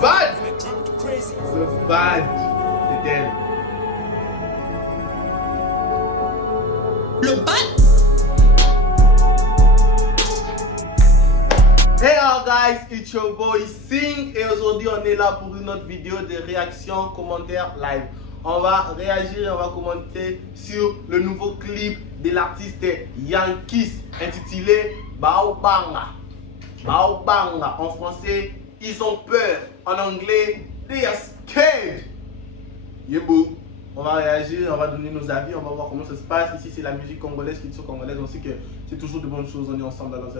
bad. So bad. C'est elle. Le bad. Hey all guys, it's your boy Sing et aujourd'hui on est là pour une autre vidéo de réaction, commentaire live. On va réagir et on va commenter sur le nouveau clip de l'artiste Yankees intitulé Baobanga. Baobanga en français, ils ont peur. En anglais, they are scared. Yeah, boo. On va réagir, on va donner nos avis, on va voir comment ça se passe. Ici c'est la musique congolaise, culture congolaise. On sait que c'est toujours de bonnes choses, on est ensemble dans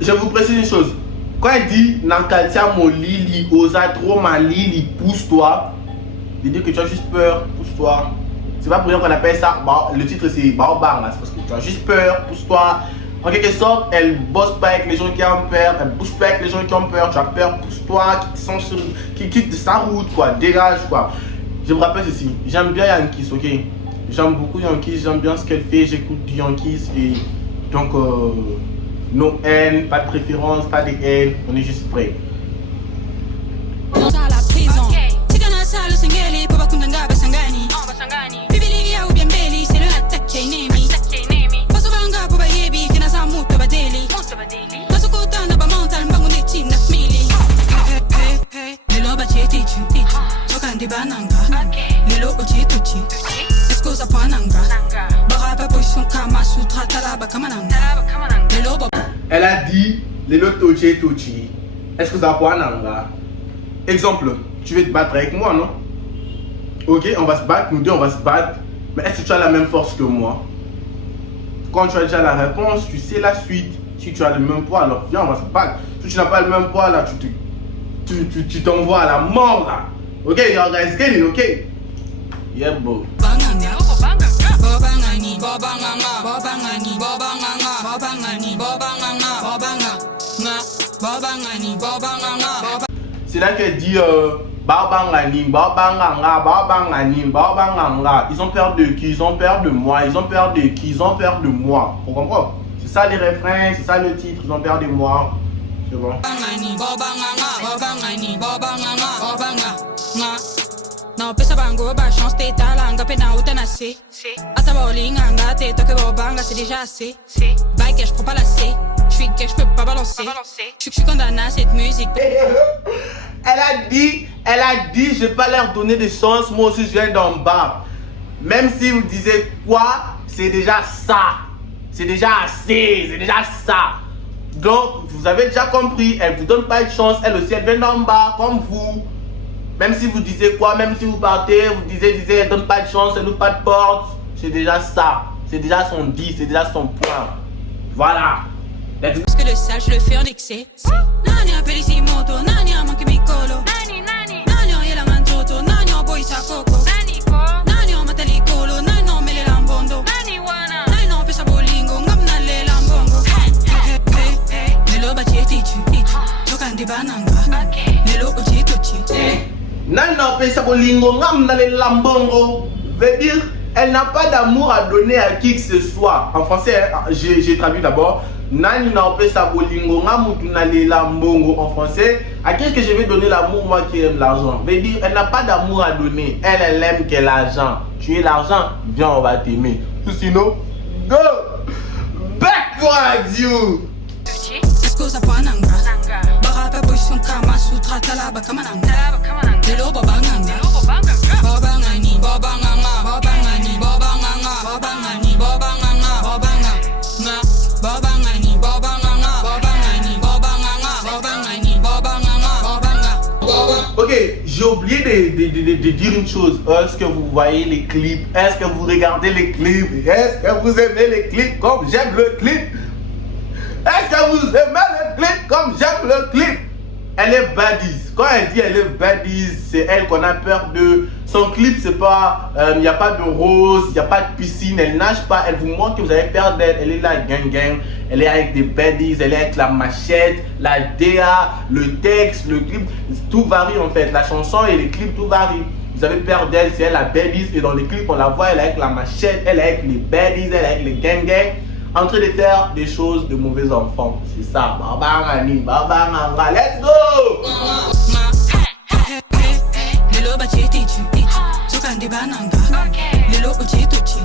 Je vous précise une chose. Quand elle dit Nankatia Molili, Osatro Malili, pousse-toi, il dit que tu as juste peur, pousse-toi. C'est pas pour rien qu'on appelle ça. Le titre c'est Baobanga, c'est parce que tu as juste peur, pousse-toi. En quelque sorte, elle bosse pas avec les gens qui ont peur, elle bouge pas avec les gens qui ont peur. Tu as peur, pousse-toi, qui quitte sa route, quoi, dégage, quoi. Je vous rappelle ceci, j'aime bien Yankees, ok. J'aime beaucoup Yankees, j'aime bien ce qu'elle fait, j'écoute du Yankees et donc no haine, pas de préférence, pas de haine, on est juste prêts. Elle a dit Lelo Toche Tochi. Est-ce que ça peut nanga? Exemple, tu veux te battre avec moi, non? Ok, on va se battre, nous deux on va se battre. Mais est-ce que tu as la même force que moi? Quand tu as déjà la réponse, tu sais la suite. Si tu as le même poids, alors viens, on va se battre. Si tu n'as pas le même poids, là, tu t'envoies à la mort, là. Ok, y'all guys get it, ok? Yeah, bro. C'est là qu'elle dit Baobangani, Baobanganga, Baobangani, Baobanganga. Ils ont peur de qui? Ils ont peur de moi. Ils ont peur de qui? Ils ont peur de moi. Vous comprenez? C'est ça les refrains, c'est ça le titre. Ils ont peur de moi. C'est bon. Non, pesa bango, ba chance t'es talanga, pena ou t'anassé. Atabaoling, anga, t'es toque banga, c'est déjà assez. Bye, je prends pas la C. J'suis gay, j'peux pas balancer. J'suis condamné à cette musique. Elle a dit, je vais pas leur donner de chance, moi aussi je viens d'en bas. Même si vous disiez quoi, c'est déjà ça. C'est déjà assez, c'est déjà ça. Donc, vous avez déjà compris, elle vous donne pas de chance, elle aussi elle vient d'en bas, comme vous. Même si vous disiez quoi, même si vous partez, vous disiez, elle donne pas de chance, elle n'ouvre pas de porte. C'est déjà ça. C'est déjà son 10, c'est déjà son point. Voilà. Parce que le sale, je le fais en excès. Nani a Pelissimoto, Nani a manqué Micolo. Nani a Yela Mantoto, Nani a Boy Sakoko. Nani a Matalicolo, Nani a Mele Lambondo. Nani a Pesa Bolingo, Ngamna Le Lambongo. Lelo Batietichi, Tokandi Bananga. Lelo Otietochi. Nana Pesa Bolingo, Ngamna Le Lambongo. Veut dire, elle n'a pas d'amour à donner à qui que ce soit. En français, j'ai traduit d'abord. Nani na Pesa Bolingo, Ngamna Le Lambongo. En français, à qui est-ce que je vais donner l'amour, moi qui aime l'argent? Veut dire, elle n'a pas d'amour à donner. Elle aime que l'argent. Tu es l'argent, viens, on va t'aimer. Sinon, go! Backwards, you! Escosa Pananga. Barapa Boyson Kama Sutra Talaba Kamananga. Lelo Babanganga. Babangani, Babanganga, Babangani, Babanganga, Babangani, Babanganga, Babanganga. Babangani, Babanganga, Babangani, Babanganga, Babangani, Babanganga, Babanganga. Ok, j'ai oublié de dire une chose. Est-ce que vous voyez les clips? Est-ce que vous regardez les clips? Est-ce que vous aimez les clips comme j'aime le clip? Est-ce que vous aimez le clip comme j'aime le clip? Elle est baddies. Quand elle dit elle est baddies, c'est elle qu'on a peur de. Son clip, c'est pas, il n'y a pas de rose, il n'y a pas de piscine, elle nage pas, elle vous montre que vous avez peur d'elle. Elle est là, gang, elle est avec des baddies, elle est avec la machette, la DA, le texte, le clip, tout varie en fait. La chanson et les clips, tout varie. Vous avez peur d'elle, c'est elle la baddies, et dans les clips, on la voit, elle est avec la machette, elle est avec les baddies, elle est avec les gang, en train de faire des choses de mauvais enfants. C'est ça, babangani, babanganga, let's go! Lelo bachetichi, sukandi bananga. Lelo uchituchi,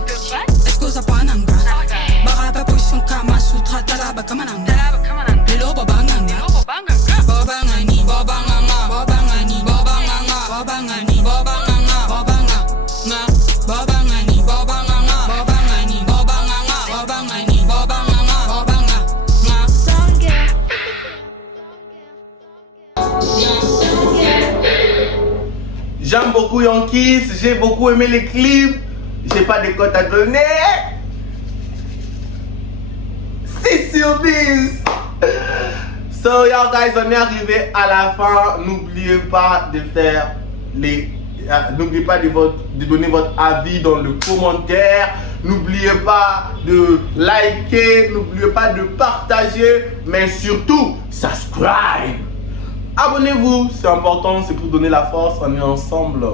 eskuza pananga. Baraba pushun kama sutra talaba kamananga. Lelo babanganga, babangani, babanganga, babangani, babanganga, babangani, babanganga, babanganga, babangani, babanganga, babangani, babanganga, babangani, babanganga, babanganga. J'aime beaucoup Yankees, j'ai beaucoup aimé les clips, j'ai pas de cotes à donner. 6 sur 10. So y'all guys, on est arrivé à la fin. N'oubliez pas de faire les... n'oubliez pas de donner votre avis dans le commentaire. N'oubliez pas de liker, n'oubliez pas de partager, mais surtout, subscribe. Abonnez-vous, c'est important, c'est pour donner la force, on est ensemble.